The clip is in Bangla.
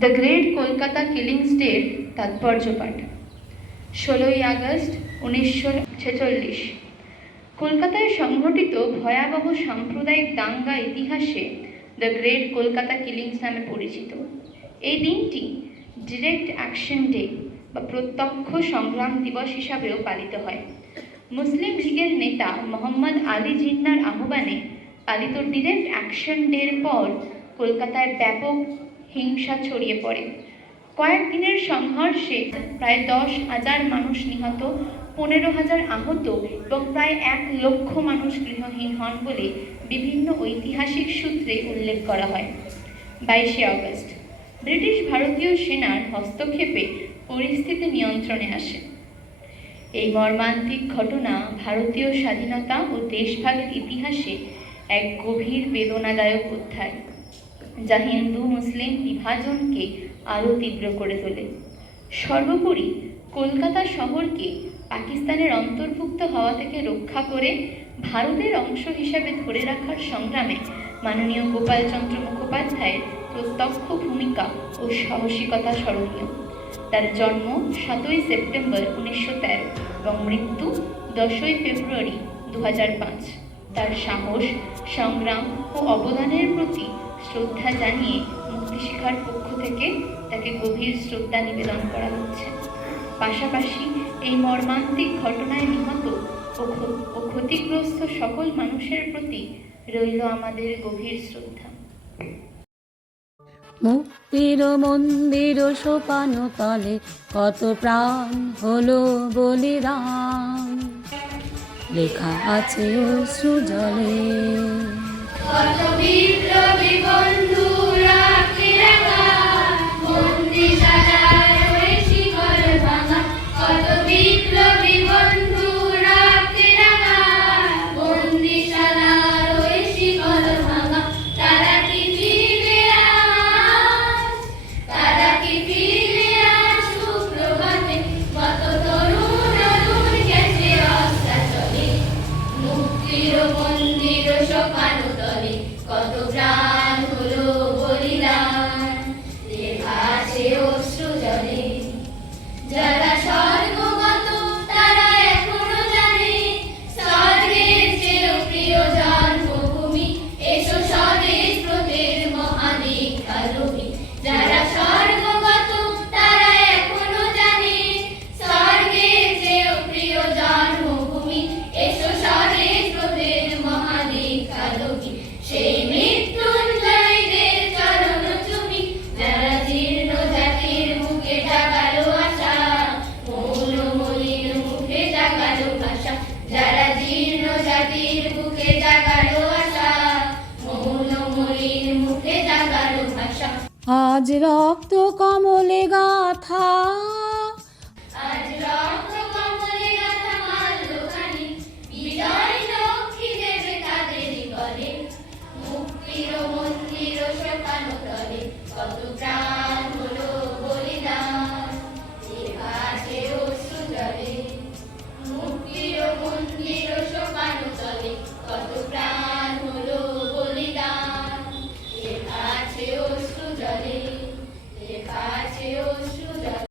দ্য গ্রেট কলকাতা কিলিংস ডের তাৎপর্য পাঠ। 16ই আগস্ট 1946 কলকাতায় সংঘটিত ভয়াবহ সাম্প্রদায়িক দাঙ্গা ইতিহাসে দ্য গ্রেট কলকাতা কিলিংস নামে পরিচিত। এই দিনটি ডিরেক্ট অ্যাকশন ডে বা প্রত্যক্ষ সংগ্রাম দিবস হিসাবেও পালিত হয়। মুসলিম লীগের নেতা মোহাম্মদ আলী জিন্নার আহ্বানে পালিত ডিরেক্ট অ্যাকশন ডের পর কলকাতায় ব্যাপক হিংসা ছড়িয়ে পড়ে। কয়েকদিনের সংঘর্ষে প্রায় 10,000 মানুষ নিহত, 15,000 আহত এবং প্রায় 1 লক্ষ মানুষ গৃহহীন হন বলে বিভিন্ন ঐতিহাসিক সূত্রে উল্লেখ করা হয়। 22শে আগস্ট ব্রিটিশ ভারতীয় সেনার হস্তক্ষেপে পরিস্থিতি নিয়ন্ত্রণে আসে। এই মর্মান্তিক ঘটনা ভারতীয় স্বাধীনতা ও দেশভাগের ইতিহাসে এক গভীর বেদনাদায়ক অধ্যায়, যা হিন্দু মুসলিম বিভাজনকে আরও তীব্র করে তোলে। সর্বোপরি কলকাতা শহরকে পাকিস্তানের অন্তর্ভুক্ত হওয়া থেকে রক্ষা করে ভারতের অংশ হিসাবে ধরে রাখার সংগ্রামে মাননীয় গোপালচন্দ্র মুখোপাধ্যায়ের প্রত্যক্ষ ভূমিকা ও সাহসিকতা স্মরণীয়। তার জন্ম 7ই সেপ্টেম্বর 1913 এবং মৃত্যু 10ই ফেব্রুয়ারি 2005। তার সাহস, সংগ্রাম ও অবদানের প্রতি শ্রদ্ধা জানিয়ে মুক্তিশিখার পক্ষ থেকে তাকে গভীর শ্রদ্ধা নিবেদন করা হচ্ছে। পাশাপাশি এই মর্মান্তিক ঘটনায় নিহত ও ক্ষতিগ্রস্ত সকল মানুষের প্রতি রইল আমাদের গভীর শ্রদ্ধা। মুক্তির মন্দির সোপান তলে কত প্রাণ হলো বলিদান, লেখা আছে অশ্রু জলে। কত বিপ্লবী বন্ধুরা বন্দিশালার ওই শিকল ভাঙা, কত বিপ্লবী বন্ধুরা বন্দিশালার ওই শিকল ভাঙা। তারা কি ফিরবে আজ, তারা কি ফিরবে আজ সুপ্রভাতে, কত তরুণ অরুণ গেছে অস্তাচলে। মুক্তির মন্দির সোপান তলে কত প্রাণ হলো বলিদান, লেখা আছে অশ্রু জলে। যারা স্বর্গগত তারা এখনো জানে, স্বর্গের চেয়েও প্রিয় জন্মভূমি, এসো স্বদেশ ব্রতের মহাদীক্ষা লভি। যারা স্বর্গগত তারা এখনো জানে, স্বর্গের চেয়েও প্রিয় জন্মভূমি, এসো স্বদেশ ব্রতের মহাদীক্ষা লভি। সেই মৃত্যুঞ্জয়ীদের চরণ চুমি, যারা জীর্ণ জাতির মুখে জাগালো আশা, মৌন মলিন মুখে জাগালো ভাষা। যারা জীর্ণ জাতির মুখে জাগালো আশা, মৌন মলিন মুখে জাগালো ভাষা। আজ রক্ত কমলে গাথা